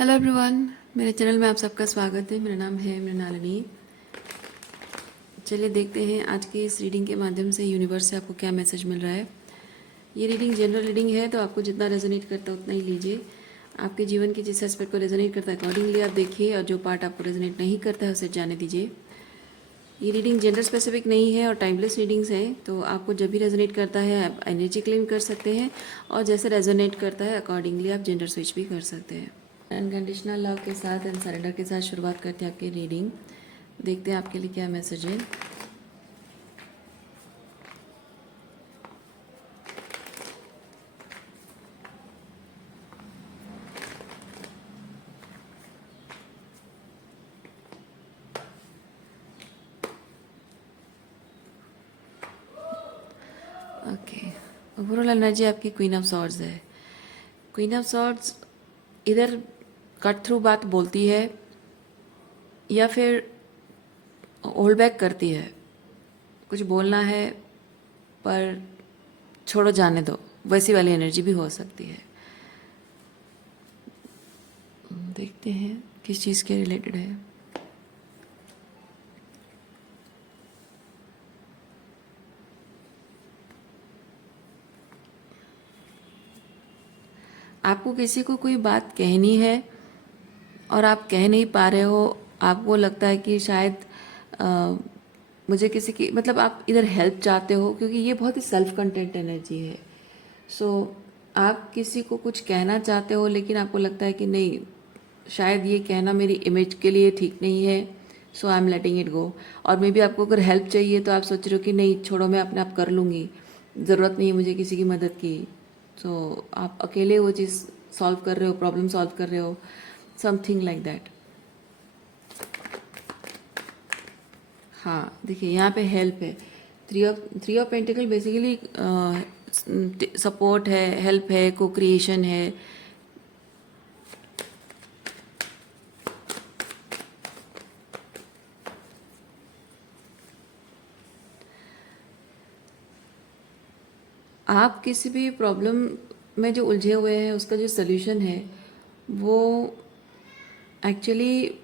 Hello everyone, मेरे channel में आप सबका स्वागत है। मेरा नाम है मृणालिनी। चलिए देखते हैं आज की इस रीडिंग के माध्यम से यूनिवर्स से आपको क्या मैसेज मिल रहा है। ये रीडिंग जनरल रीडिंग है, तो आपको जितना रेजोनेट करता है उतना ही लीजिए। आपके जीवन के जिस एस्पेक्ट को रेजोनेट करता है अकॉर्डिंगली आप देखिए, और जो पार्ट आपको रेजोनेट नहीं करता है उसे जाने दीजिए। ये रीडिंग जेंडर स्पेसिफिक नहीं है और टाइमलेस रीडिंग्स हैं, तो आपको जब भी रेजोनेट करता है आप एनर्जी क्लेम कर सकते हैं, और जैसे रेजोनेट करता है अकॉर्डिंगली आप जेंडर स्विच भी कर सकते हैं। अनकंडीशनल लव के साथ एंड सरेंडर के साथ शुरुआत करते हैं आपकी रीडिंग। देखते हैं आपके लिए क्या मैसेज है। ओके, ओवरऑल एनर्जी आपकी क्वीन ऑफ सॉर्ड्स है। क्वीन ऑफ सॉर्ड्स इधर कट थ्रू बात बोलती है या फिर होल्ड बैक करती है। कुछ बोलना है पर छोड़ो जाने दो, वैसी वाली एनर्जी भी हो सकती है। देखते हैं किस चीज़ के रिलेटेड है। आपको किसी को कोई बात कहनी है और आप कह नहीं पा रहे हो। आपको लगता है कि शायद अ, मुझे किसी की मतलब आप इधर हेल्प चाहते हो, क्योंकि ये बहुत ही सेल्फ कंटेंट एनर्जी है। सो आप किसी को कुछ कहना चाहते हो, लेकिन आपको लगता है कि नहीं, शायद ये कहना मेरी इमेज के लिए ठीक नहीं है, सो I am letting it go. और मे बी आपको अगर हेल्प चाहिए तो आप सोच रहे हो कि नहीं छोड़ो, मैं अपने आप कर लूँगी, ज़रूरत नहीं है मुझे किसी की मदद की। सो आप अकेले वो चीज़ सॉल्व कर रहे हो, प्रॉब्लम सॉल्व कर रहे हो, समथिंग लाइक दैट। हाँ देखिए यहाँ पे हेल्प है। Three of pentacle basically support है, हेल्प है, को क्रिएशन है। आप किसी भी प्रॉब्लम में जो उलझे हुए हैं उसका जो सल्यूशन है वो एक्चुअली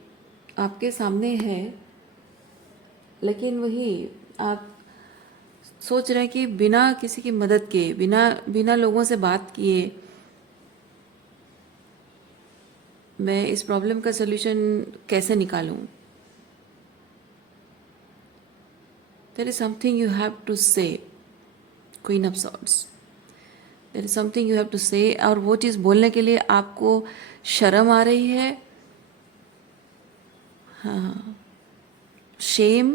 आपके सामने है, लेकिन वही आप सोच रहे हैं कि बिना किसी की मदद के, बिना बिना लोगों से बात किए मैं इस प्रॉब्लम का सल्यूशन कैसे निकालूं। There is something you have to say, queen of swords. There is something you have to say, और वो चीज़ बोलने के लिए आपको शर्म आ रही है, हाँ, शेम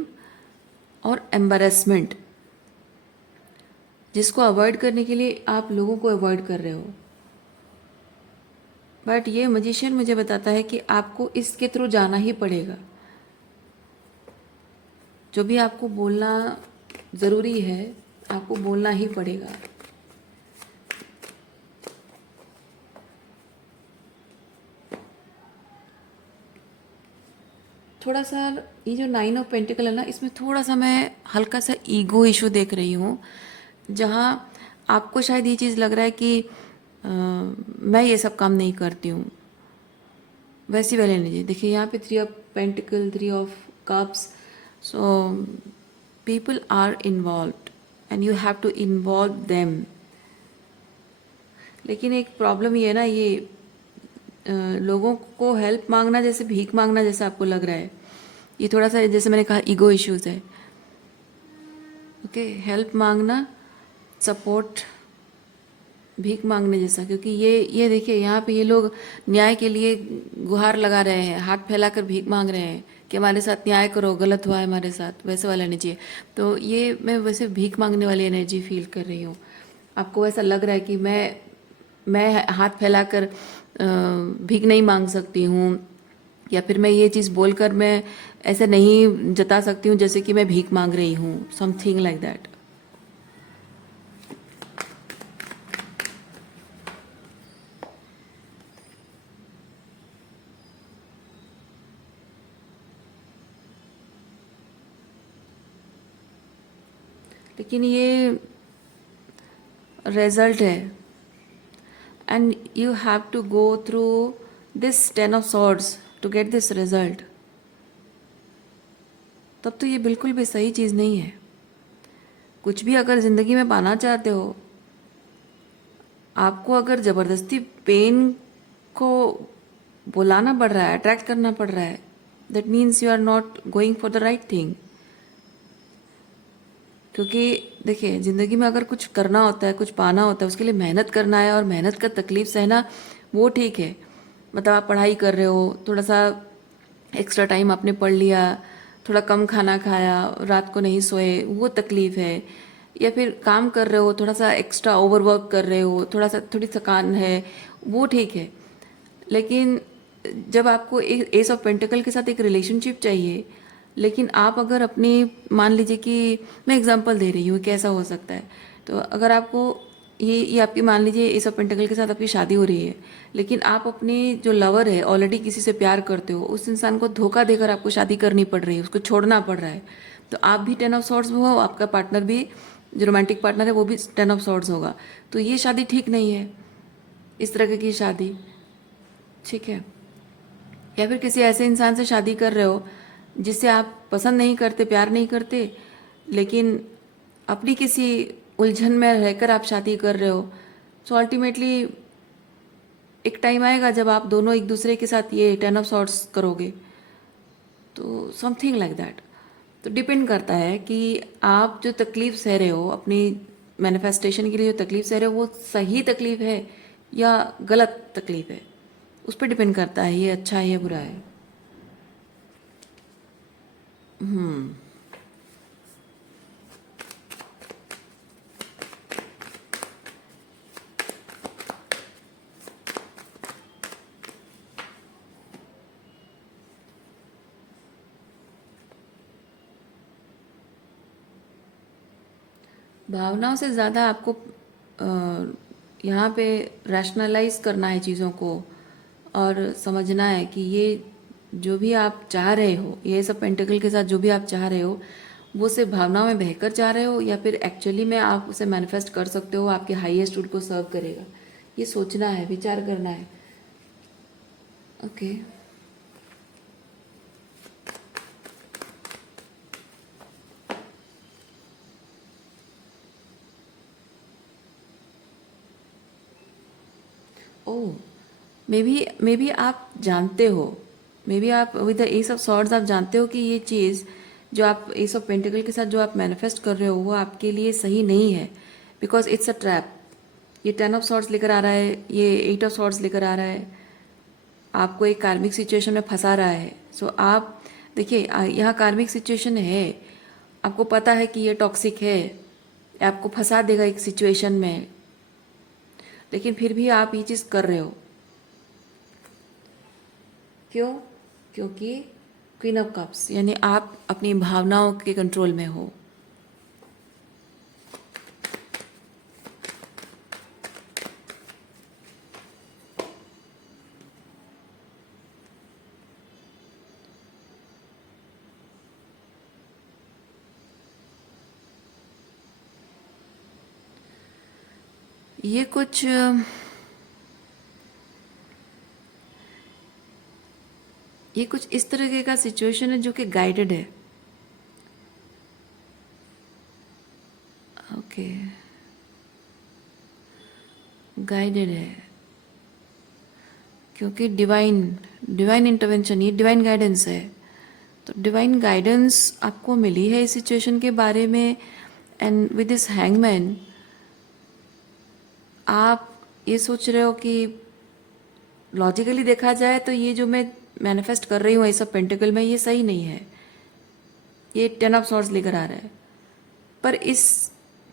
और एम्बैरेसमेंट, जिसको अवॉइड करने के लिए आप लोगों को अवॉइड कर रहे हो। बट ये मजिशियन मुझे बताता है कि आपको इसके थ्रू जाना ही पड़ेगा। जो भी आपको बोलना ज़रूरी है आपको बोलना ही पड़ेगा। थोड़ा सा ये जो 9 ऑफ पेंटिकल है ना, इसमें थोड़ा सा मैं हल्का सा ईगो इशू देख रही हूँ, जहाँ आपको शायद ये चीज़ लग रहा है कि मैं ये सब काम नहीं करती हूँ, वैसी वाली एनर्जी। देखिए यहाँ पे 3 of pentacle, 3 of cups. So people are involved and you have to involve them. लेकिन एक प्रॉब्लम ये है ना, ये लोगों को हेल्प मांगना जैसे भीख मांगना जैसा आपको लग रहा है। ये थोड़ा सा जैसे मैंने कहा ईगो इश्यूज है। ओके, हेल्प मांगना, सपोर्ट, भीख मांगने जैसा। क्योंकि ये देखिए यहाँ पे ये लोग न्याय के लिए गुहार लगा रहे हैं, हाथ फैलाकर भीख मांग रहे हैं कि हमारे साथ न्याय करो, गलत हुआ है हमारे साथ, वैसे वाला एनर्जी है। तो ये मैं वैसे भीख मांगने वाली एनर्जी फील कर रही हूँ। आपको ऐसा लग रहा है कि मैं हाथ फैलाकर भीख नहीं मांग सकती हूँ, या फिर मैं ये चीज़ बोलकर मैं ऐसे नहीं जता सकती हूँ जैसे कि मैं भीख मांग रही हूँ, समथिंग लाइक दैट। लेकिन ये रिजल्ट है, and you have to go through this 10 of swords to get this result, तब तो ये बिल्कुल भी सही चीज़ नहीं है। कुछ भी अगर ज़िंदगी में पाना चाहते हो, आपको अगर ज़बरदस्ती पेन को बुलाना पड़ रहा है, अट्रैक्ट करना पड़ रहा है, that means you are not going for the right thing. क्योंकि देखिए, ज़िंदगी में अगर कुछ करना होता है, कुछ पाना होता है, उसके लिए मेहनत करना है, और मेहनत का तकलीफ सहना वो ठीक है। मतलब आप पढ़ाई कर रहे हो, थोड़ा सा एक्स्ट्रा टाइम आपने पढ़ लिया, थोड़ा कम खाना खाया, रात को नहीं सोए, वो तकलीफ है। या फिर काम कर रहे हो, थोड़ा सा एक्स्ट्रा ओवरवर्क कर रहे हो, थोड़ा सा थोड़ी थकान है, वो ठीक है। लेकिन जब आपको एक एस ऑफ पेंटिकल के साथ एक रिलेशनशिप चाहिए, लेकिन आप अगर अपनी, मान लीजिए कि मैं एग्जांपल दे रही हूँ कैसा हो सकता है, तो अगर आपको ये आपकी, मान लीजिए एस ऑफ पेंटिकल के साथ आपकी शादी हो रही है, लेकिन आप अपनी जो लवर है, ऑलरेडी किसी से प्यार करते हो, उस इंसान को धोखा देकर आपको शादी करनी पड़ रही है, उसको छोड़ना पड़ रहा है, तो आप भी 10 of swords हो, आपका पार्टनर भी, जो रोमांटिक पार्टनर है वो भी 10 of swords होगा। तो ये शादी ठीक नहीं है, इस तरह की शादी, ठीक है। या फिर किसी ऐसे इंसान से शादी कर रहे हो जिससे आप पसंद नहीं करते, प्यार नहीं करते, लेकिन अपनी किसी उलझन में रहकर आप शादी कर रहे हो, सो अल्टीमेटली एक टाइम आएगा जब आप दोनों एक दूसरे के साथ ये 10 of swords करोगे, तो समथिंग लाइक दैट। तो डिपेंड करता है कि आप जो तकलीफ सह रहे हो, अपनी मैनिफेस्टेशन के लिए जो तकलीफ सह रहे हो, वो सही तकलीफ है या गलत तकलीफ है, उस पर डिपेंड करता है ये अच्छा है या बुरा है। भावनाओं से ज़्यादा आपको यहाँ पे रैशनलाइज करना है चीज़ों को, और समझना है कि ये जो भी आप चाह रहे हो, ये सब पेंटिकल के साथ जो भी आप चाह रहे हो, वो सिर्फ भावनाओं में बहकर चाह रहे हो, या फिर एक्चुअली में आप उसे मैनिफेस्ट कर सकते हो, आपके हाईएस्ट गुड को सर्व करेगा। ये सोचना है, विचार करना है। ओके। ओह, मे बी आप जानते हो, मे बी आप with the S of swords आप जानते हो कि ये चीज़ जो आप एस ऑफ पेंटिकल के साथ जो आप मैनिफेस्ट कर रहे हो, वो आपके लिए सही नहीं है, बिकॉज इट्स अ ट्रैप। ये 10 of swords लेकर आ रहा है, ये 8 of swords लेकर आ रहा है, आपको एक कार्मिक सिचुएशन में फंसा रहा है। सो आप देखिए, यहाँ कार्मिक सिचुएशन है, आपको पता है कि ये टॉक्सिक है, आपको फंसा देगा एक सिचुएशन में, लेकिन फिर भी आप ये चीज़ कर रहे हो। क्यों? क्योंकि क्वीन ऑफ कप्स, यानी आप अपनी भावनाओं के कंट्रोल में हो। ये कुछ ये कुछ इस तरह का सिचुएशन है जो कि गाइडेड है। ओके, गाइडेड है, क्योंकि डिवाइन डिवाइन इंटरवेंशन, ये डिवाइन गाइडेंस है। तो डिवाइन गाइडेंस आपको मिली है इस सिचुएशन के बारे में, एंड विद दिस हैंगमैन आप ये सोच रहे हो कि लॉजिकली देखा जाए तो ये जो मैं मैनिफेस्ट कर रही हूँ ये सब पेंटिकल में, ये सही नहीं है, ये 10 of swords लेकर आ रहा है। पर इस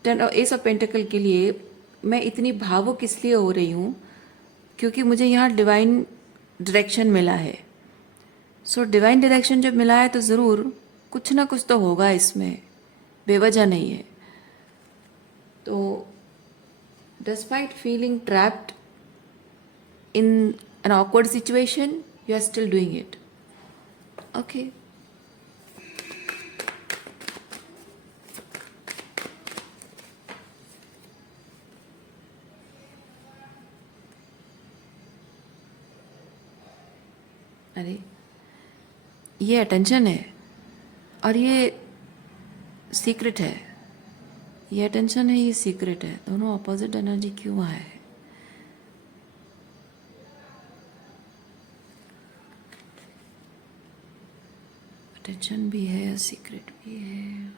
10 एस ऑफ पेंटिकल के लिए मैं इतनी भावुक इसलिए हो रही हूँ क्योंकि मुझे यहाँ डिवाइन डायरेक्शन मिला है। सो डिवाइन डायरेक्शन जब मिला है तो ज़रूर कुछ ना कुछ तो होगा इसमें, बेवजह नहीं है। तो despite feeling trapped in an awkward situation, you are still doing it. Okay. अरे ये अटेंशन है और ये सीक्रेट है, ये अटेंशन है, ये सीक्रेट है, दोनों ऑपोजिट एनर्जी क्यों है? अटेंशन भी है, सीक्रेट भी है।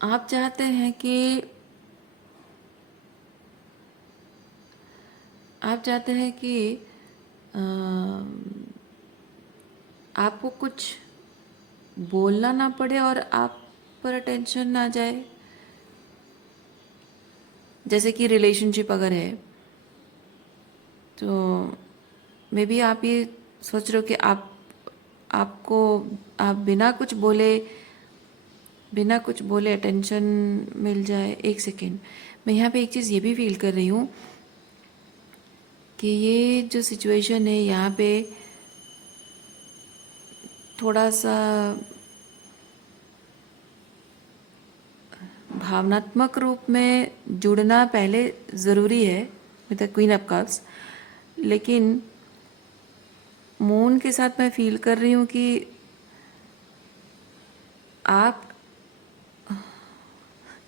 आप चाहते हैं कि अ, आपको कुछ बोलना ना पड़े और आप पर अटेंशन ना जाए। जैसे कि रिलेशनशिप अगर है तो मे बी आप ये सोच रहे हो कि आप बिना कुछ बोले अटेंशन मिल जाए। एक सेकेंड, मैं यहाँ पे एक चीज़ ये भी फील कर रही हूँ कि ये जो सिचुएशन है यहाँ पे थोड़ा सा भावनात्मक रूप में जुड़ना पहले ज़रूरी है with the queen of cups, लेकिन मून के साथ मैं फील कर रही हूँ कि आप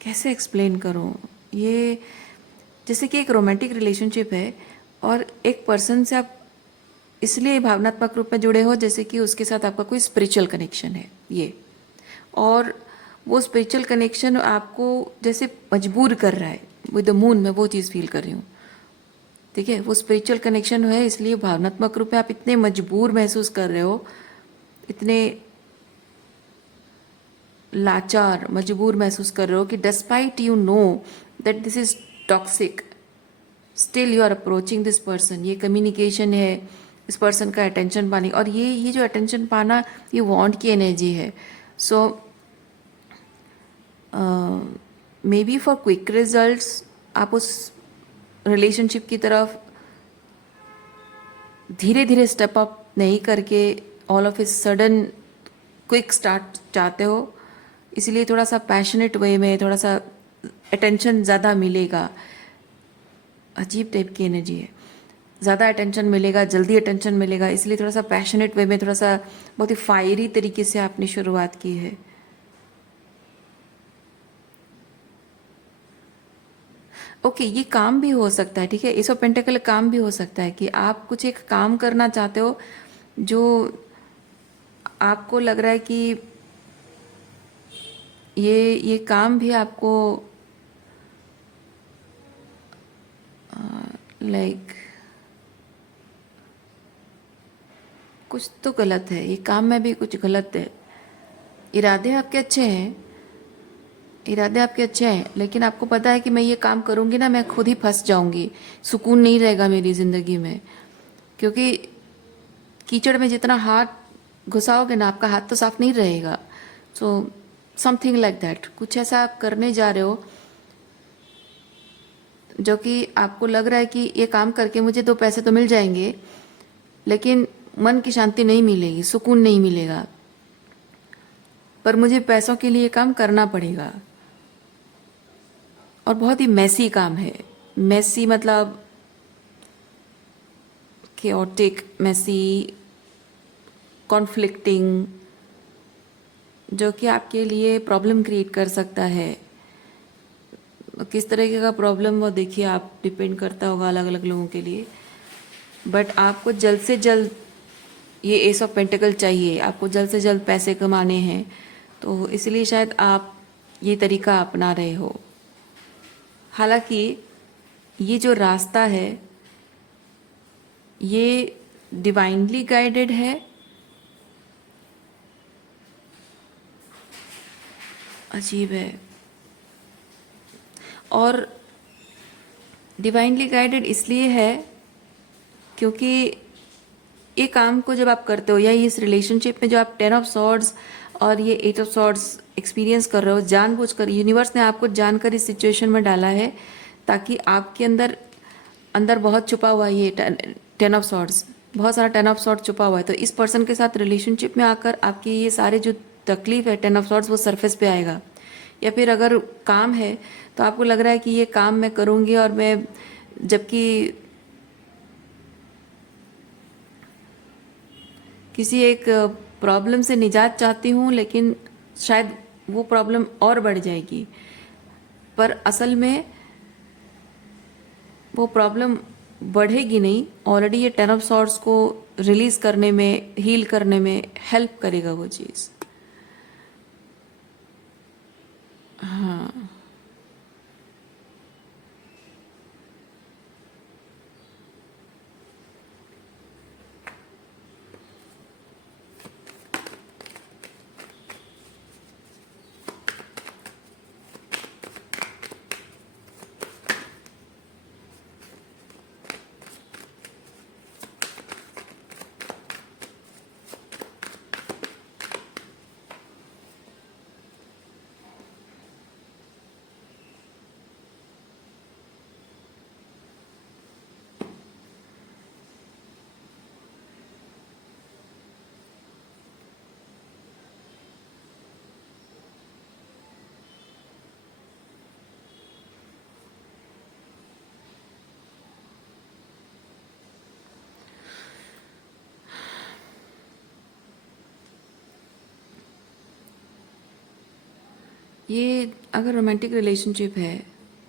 कैसे एक्सप्लेन करूँ ये, जैसे कि एक रोमांटिक रिलेशनशिप है और एक पर्सन से आप इसलिए भावनात्मक रूप में जुड़े हो जैसे कि उसके साथ आपका कोई स्पिरिचुअल कनेक्शन है ये, और वो स्पिरिचुअल कनेक्शन आपको जैसे मजबूर कर रहा है। विद द मून मैं वो चीज़ फील कर रही हूँ, ठीक है। वो स्पिरिचुअल कनेक्शन है, इसलिए भावनात्मक रूप में आप इतने मजबूर महसूस कर रहे हो, इतने लाचार मजबूर महसूस कर रहे हो कि despite you know that this is toxic, still you are approaching this person. ये कम्युनिकेशन है, इस पर्सन का अटेंशन पाने, और ये जो अटेंशन पाना ये वांट की एनर्जी है। So maybe for quick results आप उस रिलेशनशिप की तरफ धीरे धीरे स्टेप अप नहीं करके all of a sudden quick start चाहते हो, इसलिए थोड़ा सा पैशनेट वे में थोड़ा सा अटेंशन ज़्यादा मिलेगा। अजीब टाइप की एनर्जी है, ज़्यादा अटेंशन मिलेगा, जल्दी अटेंशन मिलेगा, इसलिए थोड़ा सा पैशनेट वे में, थोड़ा सा बहुत ही फायरी तरीके से आपने शुरुआत की है। ओके, ये काम भी हो सकता है, ठीक है। एस ऑफ पेंटिकल काम भी हो सकता है कि आप कुछ एक काम करना चाहते हो जो आपको लग रहा है कि ये काम भी आपको लाइक कुछ तो गलत है, ये काम में भी कुछ गलत है। इरादे आपके अच्छे हैं, इरादे आपके अच्छे हैं, लेकिन आपको पता है कि मैं ये काम करूँगी ना, मैं खुद ही फंस जाऊँगी, सुकून नहीं रहेगा मेरी ज़िंदगी में, क्योंकि कीचड़ में जितना हाथ घुसाओगे ना आपका हाथ तो साफ नहीं रहेगा। सो समथिंग लाइक दैट, कुछ ऐसा आप करने जा रहे हो जो कि आपको लग रहा है कि ये काम करके मुझे 2 पैसे तो मिल जाएंगे, लेकिन मन की शांति नहीं मिलेगी, सुकून नहीं मिलेगा, पर मुझे पैसों के लिए काम करना पड़ेगा। और बहुत ही मैसी काम है, मैसी मतलब केओटिक, मैसी, कॉन्फ्लिक्टिंग, जो कि आपके लिए प्रॉब्लम क्रिएट कर सकता है। किस तरीके का प्रॉब्लम वो देखिए आप, डिपेंड करता होगा अलग अलग लोगों के लिए, बट आपको जल्द से जल्द ये एस ऑफ पेंटिकल चाहिए, आपको जल्द से जल्द पैसे कमाने हैं, तो इसलिए शायद आप ये तरीका अपना रहे हो। हालांकि ये जो रास्ता है ये डिवाइनली गाइडेड है, अजीब है, और डिवाइनली गाइडेड इसलिए है क्योंकि ये काम को जब आप करते हो या इस रिलेशनशिप में जो आप 10 ऑफ सॉर्ड्स और ये 8 ऑफ सॉर्ड्स एक्सपीरियंस कर रहे हो, जानबूझकर यूनिवर्स ने आपको जानकर इस सिचुएशन में डाला है ताकि आपके अंदर बहुत छुपा हुआ है ये 10 ऑफ सॉर्ड्स, बहुत सारा 10 ऑफ सॉर्ड्स छुपा हुआ है। तो इस पर्सन के साथ रिलेशनशिप में आकर आपकी ये सारे जो तकलीफ है 10 ऑफ सॉर्ड्स वो सरफेस पे आएगा या फिर अगर काम है तो आपको लग रहा है कि ये काम मैं करूँगी और मैं, जबकि किसी एक प्रॉब्लम से निजात चाहती हूँ, लेकिन शायद वो प्रॉब्लम और बढ़ जाएगी, पर असल में वो प्रॉब्लम बढ़ेगी नहीं। ऑलरेडी ये 10 ऑफ सॉर्ड्स को रिलीज करने में, हील करने में हेल्प करेगा वो चीज़। हाँ, ये अगर रोमांटिक रिलेशनशिप है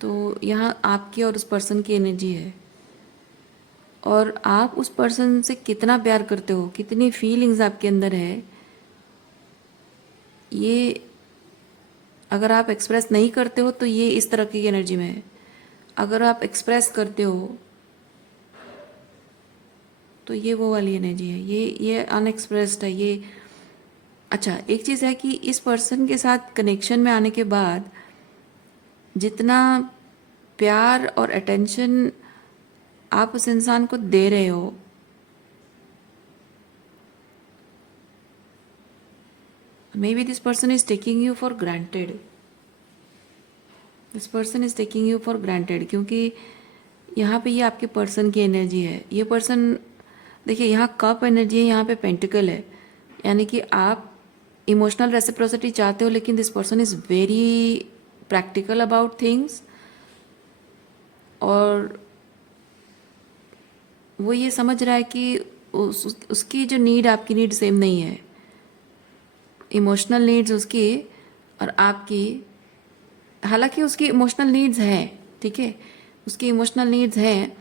तो यहाँ आपकी और उस पर्सन की एनर्जी है, और आप उस पर्सन से कितना प्यार करते हो, कितनी फीलिंग्स आपके अंदर है, ये अगर आप एक्सप्रेस नहीं करते हो तो ये इस तरह की एनर्जी में है। अगर आप एक्सप्रेस करते हो तो ये वो वाली एनर्जी है, ये अनएक्सप्रेस्ड है ये। अच्छा, एक चीज़ है कि इस पर्सन के साथ कनेक्शन में आने के बाद जितना प्यार और अटेंशन आप उस इंसान को दे रहे हो, may be this person is taking you for granted. This person is taking you for granted, क्योंकि यहाँ पे ये आपके पर्सन की एनर्जी है। ये पर्सन, देखिए यहाँ कप एनर्जी है, यहाँ पे पेंटिकल है, यानी कि आप इमोशनल रेसिप्रोसिटी चाहते हो, लेकिन this person is very practical about things, और वो ये समझ रहा है कि उसकी जो नीड आपकी नीड सेम नहीं है। इमोशनल नीड्स उसकी और आपकी, हालांकि उसकी इमोशनल नीड्स हैं, ठीक है, उसकी इमोशनल नीड्स हैं,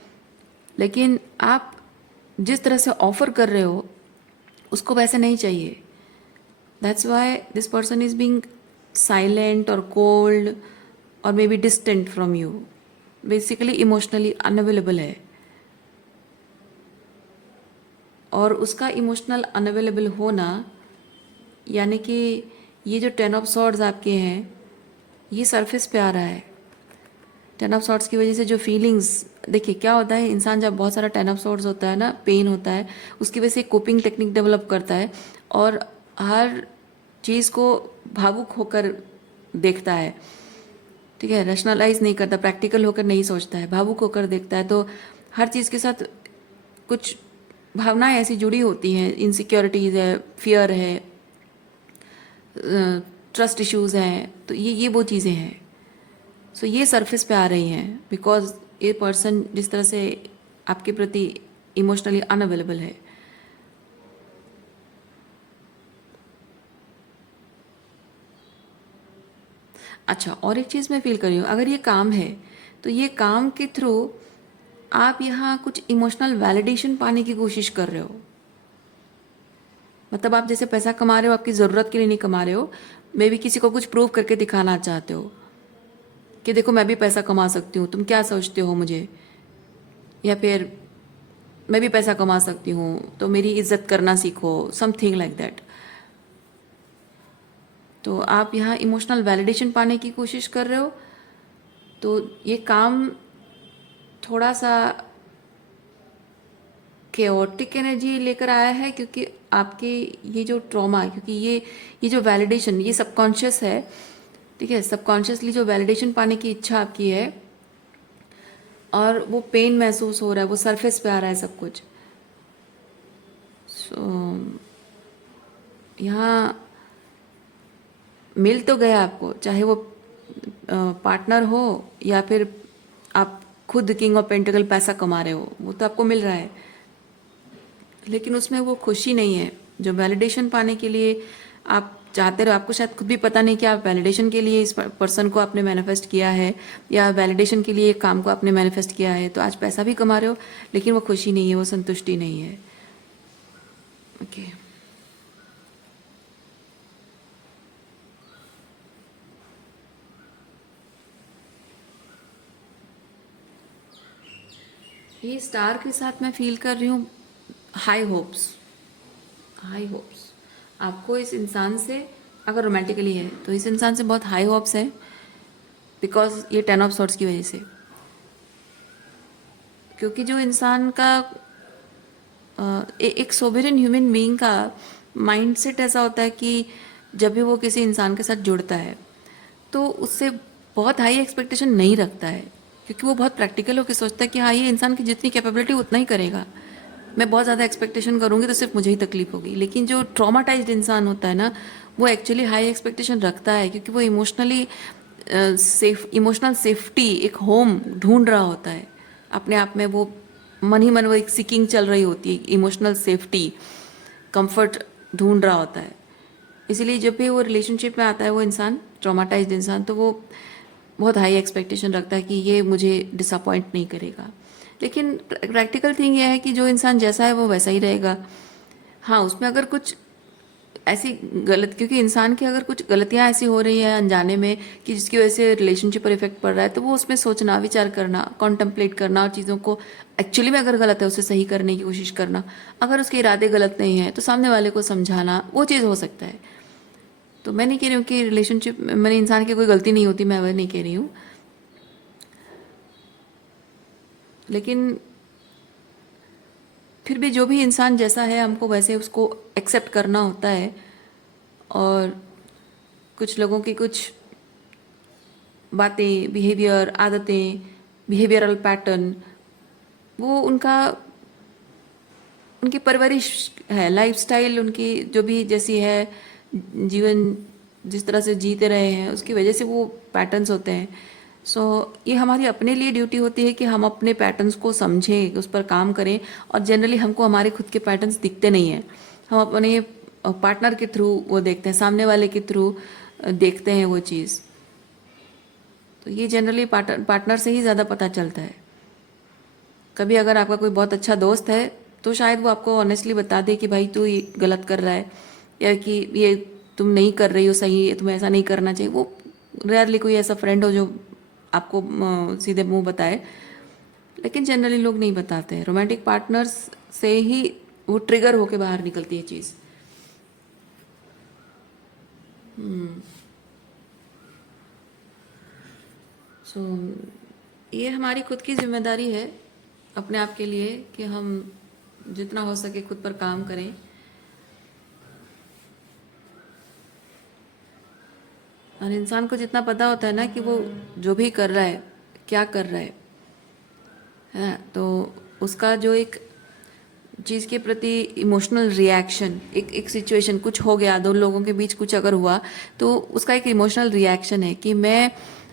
लेकिन आप जिस तरह से ऑफर कर रहे हो उसको वैसे नहीं चाहिए। That's why this person is being silent और कोल्ड और may be distant from you, basically emotionally unavailable है। और उसका इमोशनल अनअवेलेबल होना, यानी कि ये जो 10 ऑफ सॉर्ड्स आपके हैं ये सरफेस पे आ रहा है। 10 ऑफ सॉर्ड्स की वजह से जो फीलिंग्स, देखिए क्या होता है, इंसान जब बहुत सारा 10 ऑफ सॉर्ड्स होता है ना, पेन होता है, उसकी वजह से कोपिंग टेक्निक डेवलप करता है और हर चीज़ को भावुक होकर देखता है, ठीक है, रैशनलाइज नहीं करता, प्रैक्टिकल होकर नहीं सोचता है, भावुक होकर देखता है। तो हर चीज़ के साथ कुछ भावनाएं ऐसी जुड़ी होती हैं, इनसिक्योरिटीज़ है, फियर है, ट्रस्ट इश्यूज़ हैं, तो ये वो चीज़ें हैं। सो ये सरफेस पे आ रही हैं बिकॉज ये पर्सन जिस तरह से आपके प्रति इमोशनली अनअवेलेबल है। अच्छा, और एक चीज़ मैं फील कर रही हूँ, अगर ये काम है तो ये काम के थ्रू आप यहाँ कुछ इमोशनल वैलिडेशन पाने की कोशिश कर रहे हो। मतलब आप जैसे पैसा कमा रहे हो आपकी ज़रूरत के लिए नहीं कमा रहे हो, मे भी किसी को कुछ प्रूव करके दिखाना चाहते हो कि देखो मैं भी पैसा कमा सकती हूँ, तुम क्या सोचते हो मुझे, या फिर मैं भी पैसा कमा सकती हूँ तो मेरी इज्जत करना सीखो, समथिंग लाइक दैट। तो आप यहाँ इमोशनल वैलिडेशन पाने की कोशिश कर रहे हो। तो ये काम थोड़ा सा केओटिक एनर्जी लेकर आया है, क्योंकि आपके ये जो ट्रॉमा, क्योंकि ये जो वैलिडेशन ये सबकॉन्शियस है, ठीक है, सबकॉन्शियसली जो वैलिडेशन पाने की इच्छा आपकी है और वो पेन महसूस हो रहा है, वो सरफेस पे आ रहा है सब कुछ। सो यहाँ मिल तो गया आपको, चाहे वो पार्टनर हो या फिर आप खुद किंग ऑफ पेंटिकल पैसा कमा रहे हो, वो तो आपको मिल रहा है, लेकिन उसमें वो खुशी नहीं है जो वैलिडेशन पाने के लिए आप चाहते रहो। आपको शायद खुद भी पता नहीं कि आप वैलिडेशन के लिए इस पर्सन को आपने मैनिफेस्ट किया है या वैलिडेशन के लिए एक काम को आपने मैनिफेस्ट किया है, तो आज पैसा भी कमा रहे हो लेकिन वो खुशी नहीं है, वो संतुष्टि नहीं है। ओके ये स्टार के साथ मैं फील कर रही हूँ हाई होप्स। हाई होप्स आपको इस इंसान से, अगर रोमांटिकली है तो इस इंसान से बहुत हाई होप्स है, बिकॉज ये 10 ऑफ सॉर्ड्स की वजह से। क्योंकि जो इंसान का एक सोवरेन ह्यूमन बीइंग का माइंडसेट ऐसा होता है कि जब भी वो किसी इंसान के साथ जुड़ता है तो उससे बहुत हाई एक्सपेक्टेशन नहीं रखता है, क्योंकि वो बहुत प्रैक्टिकल होकर सोचता है कि हाँ ये इंसान की जितनी कैपेबिलिटी उतना ही करेगा, मैं बहुत ज़्यादा एक्सपेक्टेशन करूँगी तो सिर्फ मुझे ही तकलीफ होगी। लेकिन जो ट्रॉमाटाइज्ड इंसान होता है ना, वो एक्चुअली हाई एक्सपेक्टेशन रखता है, क्योंकि वो इमोशनली इमोशनल सेफ्टी, एक होम ढूंढ रहा होता है अपने आप में। वो मन ही मन वो एक सीकिंग चल रही होती है, इमोशनल सेफ्टी, कंफर्ट ढूंढ रहा होता है। इसीलिए जब भी वो रिलेशनशिप में आता है वो इंसान, ट्रॉमाटाइज्ड इंसान, तो वो बहुत हाई एक्सपेक्टेशन रखता है कि ये मुझे डिसअपॉइंट नहीं करेगा। लेकिन प्रैक्टिकल थिंग ये है कि जो इंसान जैसा है वो वैसा ही रहेगा। हाँ, उसमें अगर कुछ ऐसी गलत, क्योंकि इंसान की अगर कुछ गलतियाँ ऐसी हो रही है अनजाने में कि जिसकी वजह से रिलेशनशिप पर इफेक्ट पड़ रहा है, तो वो उसमें सोचना, विचार करना, कॉन्टम्पलेट करना और चीज़ों को एक्चुअली में अगर गलत है उसे सही करने की कोशिश करना। अगर उसके इरादे गलत नहीं है तो सामने वाले को समझाना, वो चीज़ हो सकता है। तो मैं नहीं कह रही हूँ कि रिलेशनशिप मेरे इंसान की कोई गलती नहीं होती, मैं वह नहीं कह रही हूँ, लेकिन फिर भी जो भी इंसान जैसा है हमको वैसे उसको एक्सेप्ट करना होता है। और कुछ लोगों की कुछ बातें, बिहेवियर, आदतें, बिहेवियरल पैटर्न, वो उनका, उनकी परवरिश है, लाइफस्टाइल उनकी जो भी जैसी है, जीवन जिस तरह से जीते रहे हैं उसकी वजह से वो पैटर्न्स होते हैं। सो ये हमारी अपने लिए ड्यूटी होती है कि हम अपने पैटर्न्स को समझें, उस पर काम करें। और जनरली हमको हमारे खुद के पैटर्न्स दिखते नहीं हैं, हम अपने पार्टनर के थ्रू वो देखते हैं, सामने वाले के थ्रू देखते हैं वो चीज़। तो ये जनरली पार्टनर से ही ज़्यादा पता चलता है। कभी अगर आपका कोई बहुत अच्छा दोस्त है तो शायद वो आपको ऑनेस्टली बता दे कि भाई तू ये गलत कर रहा है, या कि ये तुम नहीं कर रही हो सही, तुम्हें ऐसा नहीं करना चाहिए। वो रेयरली कोई ऐसा फ्रेंड हो जो आपको सीधे मुंह बताए, लेकिन जनरली लोग नहीं बताते हैं। रोमांटिक पार्टनर्स से ही वो ट्रिगर होके बाहर निकलती है चीज़। सो ये हमारी खुद की जिम्मेदारी है अपने आप के लिए कि हम जितना हो सके खुद पर काम करें। और इंसान को जितना पता होता है ना कि वो जो भी कर रहा है, क्या कर रहा है ना, तो उसका जो एक चीज़ के प्रति इमोशनल रिएक्शन, एक सिचुएशन कुछ हो गया, दो लोगों के बीच कुछ अगर हुआ तो उसका एक इमोशनल रिएक्शन है कि मैं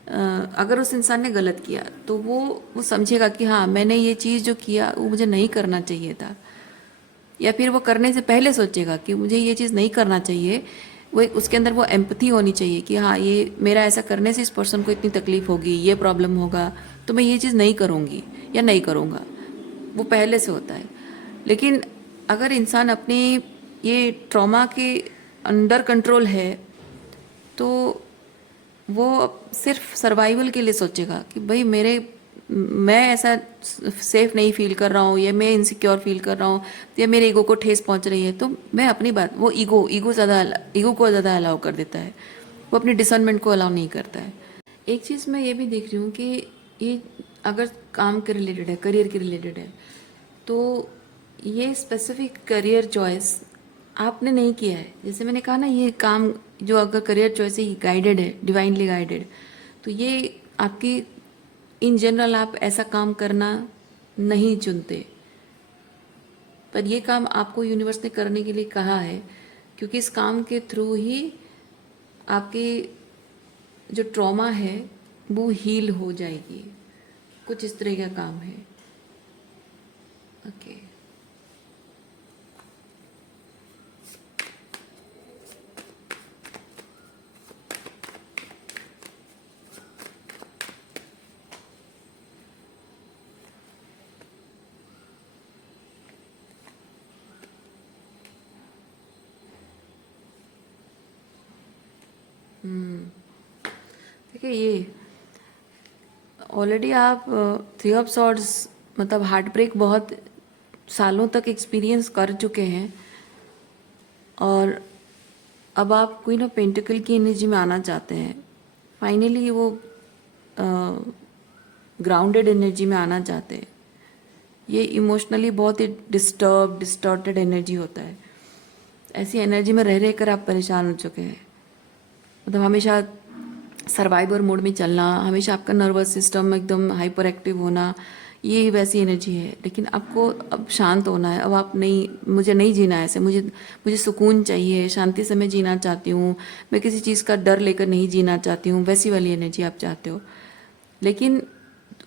अगर उस इंसान ने गलत किया तो वो समझेगा कि हाँ मैंने ये चीज़ जो किया वो मुझे नहीं करना चाहिए था, या फिर वो करने से पहले सोचेगा कि मुझे ये चीज़ नहीं करना चाहिए। वो उसके अंदर वो एम्पथी होनी चाहिए कि हाँ ये मेरा ऐसा करने से इस पर्सन को इतनी तकलीफ होगी, ये प्रॉब्लम होगा, तो मैं ये चीज़ नहीं करूँगी या नहीं करूँगा। वो पहले से होता है। लेकिन अगर इंसान अपनी ये ट्रॉमा के अंडर कंट्रोल है तो वो सिर्फ सर्वाइवल के लिए सोचेगा कि भाई मैं ऐसा सेफ नहीं फील कर रहा हूँ, या मैं इनसिक्योर फील कर रहा हूँ, या मेरे ईगो को ठेस पहुँच रही है, तो मैं अपनी बात, वो ईगो को ज़्यादा अलाउ कर देता है, वो अपनी डिसर्नमेंट को अलाउ नहीं करता है। एक चीज़ मैं ये भी देख रही हूँ कि ये अगर काम के रिलेटेड है, करियर के रिलेटेड है, तो ये स्पेसिफिक करियर चॉइस आपने नहीं किया है। जैसे मैंने कहा ना, ये काम जो अगर करियर चॉइस है गाइडेड है, डिवाइनली गाइडेड, तो ये आपकी इन जनरल आप ऐसा काम करना नहीं चुनते, पर ये काम आपको यूनिवर्स ने करने के लिए कहा है, क्योंकि इस काम के थ्रू ही आपकी जो ट्रॉमा है वो हील हो जाएगी, कुछ इस तरह का काम है। ओके देखिए, ये ऑलरेडी आप 3 ऑफ सॉर्ड्स मतलब हार्ट ब्रेक बहुत सालों तक एक्सपीरियंस कर चुके हैं, और अब आप क्वीन ऑफ पेंटिकल की एनर्जी में आना चाहते हैं। फाइनली वो ग्राउंडेड एनर्जी में आना चाहते हैं। ये इमोशनली बहुत ही डिस्टॉर्टेड एनर्जी होता है। ऐसी एनर्जी में रह कर आप परेशान हो चुके हैं। मतलब हमेशा सर्वाइवर मोड में चलना, हमेशा आपका नर्वस सिस्टम एकदम हाइपर एक्टिव होना, ये वैसी एनर्जी है। लेकिन आपको अब शांत होना है। अब आप नहीं, मुझे नहीं जीना है ऐसे, मुझे सुकून चाहिए, शांति से मैं जीना चाहती हूँ, मैं किसी चीज़ का डर लेकर नहीं जीना चाहती हूँ, वैसी वाली एनर्जी आप चाहते हो। लेकिन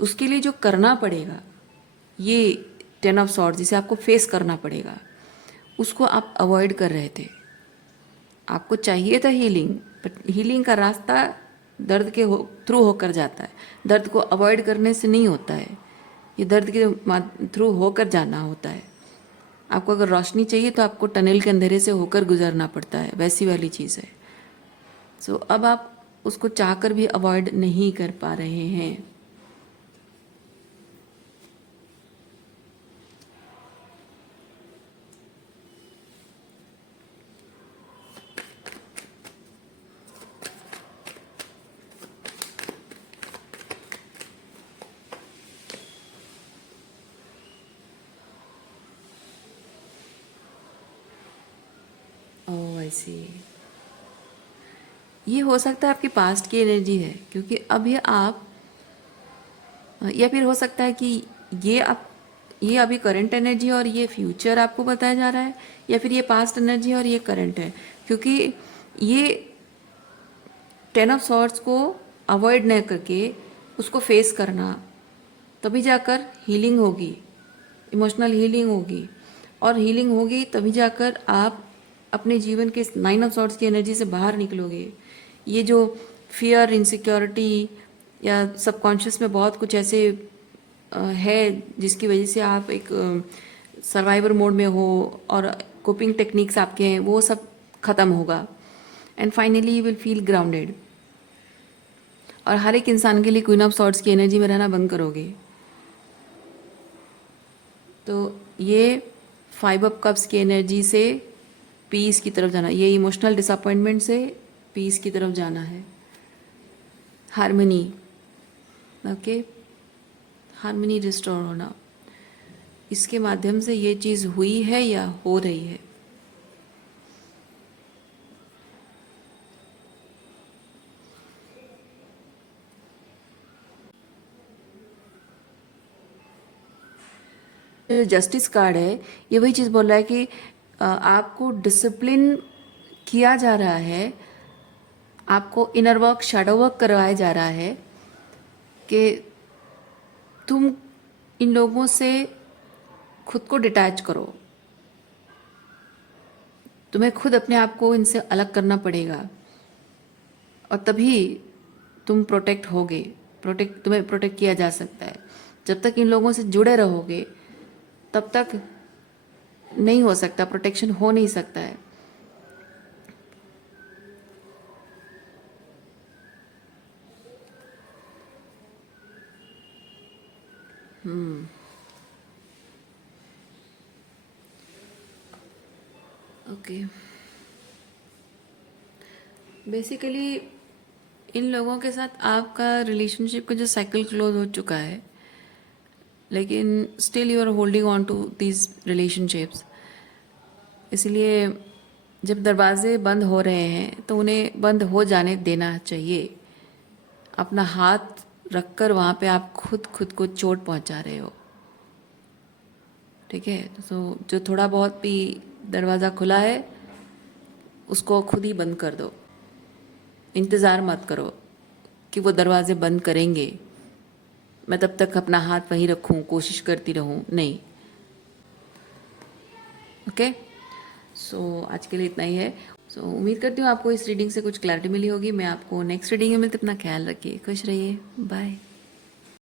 उसके लिए जो करना पड़ेगा, ये 10 ऑफ सॉर्ड्स जिसे आपको फेस करना पड़ेगा, उसको आप अवॉइड कर रहे थे। आपको चाहिए था हीलिंग, बट हीलिंग का रास्ता दर्द के थ्रू होकर जाता है। दर्द को अवॉइड करने से नहीं होता है, ये दर्द के थ्रू होकर जाना होता है। आपको अगर रोशनी चाहिए तो आपको टनल के अंधेरे से होकर गुजरना पड़ता है, वैसी वाली चीज़ है। सो अब आप उसको चाहकर भी अवॉइड नहीं कर पा रहे हैं। ओह आई सी। ये हो सकता है आपकी पास्ट की एनर्जी है, क्योंकि अब ये आप, या फिर हो सकता है कि ये अभी करंट एनर्जी है और ये फ्यूचर आपको बताया जा रहा है, या फिर ये पास्ट एनर्जी है और ये करंट है। क्योंकि ये 10 ऑफ सॉर्ड्स को अवॉइड न करके उसको फेस करना, तभी जाकर हीलिंग होगी, इमोशनल हीलिंग होगी। और हीलिंग होगी तभी जाकर आप अपने जीवन के 9 ऑफ सॉर्ड्स की एनर्जी से बाहर निकलोगे। ये जो फियर, इनसिक्योरिटी या सबकॉन्शियस में बहुत कुछ ऐसे है जिसकी वजह से आप एक सर्वाइवर मोड में हो और कोपिंग टेक्निक्स आपके हैं, वो सब खत्म होगा। And finally you will feel grounded. और हर एक इंसान के लिए क्वीन ऑफ सॉर्ड्स की एनर्जी में रहना बंद करोगे। तो ये 5 ऑफ कप्स की एनर्जी से पीस की तरफ जाना, ये इमोशनल डिसअपॉइंटमेंट से पीस की तरफ जाना है, हार्मनी। ओके, हार्मनी रिस्टोर होना, इसके माध्यम से ये चीज़ हुई है या हो रही है। जो जस्टिस कार्ड है, ये वही चीज़ बोल रहा है कि आपको डिसिप्लिन किया जा रहा है, आपको इनर वर्क, शैडो वर्क करवाया जा रहा है कि तुम इन लोगों से खुद को डिटैच करो। तुम्हें खुद अपने आप को इनसे अलग करना पड़ेगा, और तभी तुम प्रोटेक्ट होगे। तुम्हें प्रोटेक्ट किया जा सकता है। जब तक इन लोगों से जुड़े रहोगे तब तक नहीं हो सकता, प्रोटेक्शन हो नहीं सकता है। ओके, बेसिकली इन लोगों के साथ आपका रिलेशनशिप का जो साइकिल क्लोज हो चुका है, लेकिन still you are holding on to these relationships. इसलिए जब दरवाजे बंद हो रहे हैं तो उन्हें बंद हो जाने देना चाहिए। अपना हाथ रखकर वहाँ पे आप खुद को चोट पहुँचा रहे हो। ठीक है, तो जो थोड़ा बहुत भी दरवाज़ा खुला है उसको खुद ही बंद कर दो, इंतज़ार मत करो। कि वो दरवाजे बंद करेंगे, मैं तब तक अपना हाथ वहीं रखूं, कोशिश करती रहूं, नहीं। ओके, सो आज के लिए इतना ही है। सो उम्मीद करती हूँ आपको इस रीडिंग से कुछ क्लैरिटी मिली होगी। मैं आपको नेक्स्ट रीडिंग में मिलती, अपना ख्याल रखिए, खुश रहिए, बाय।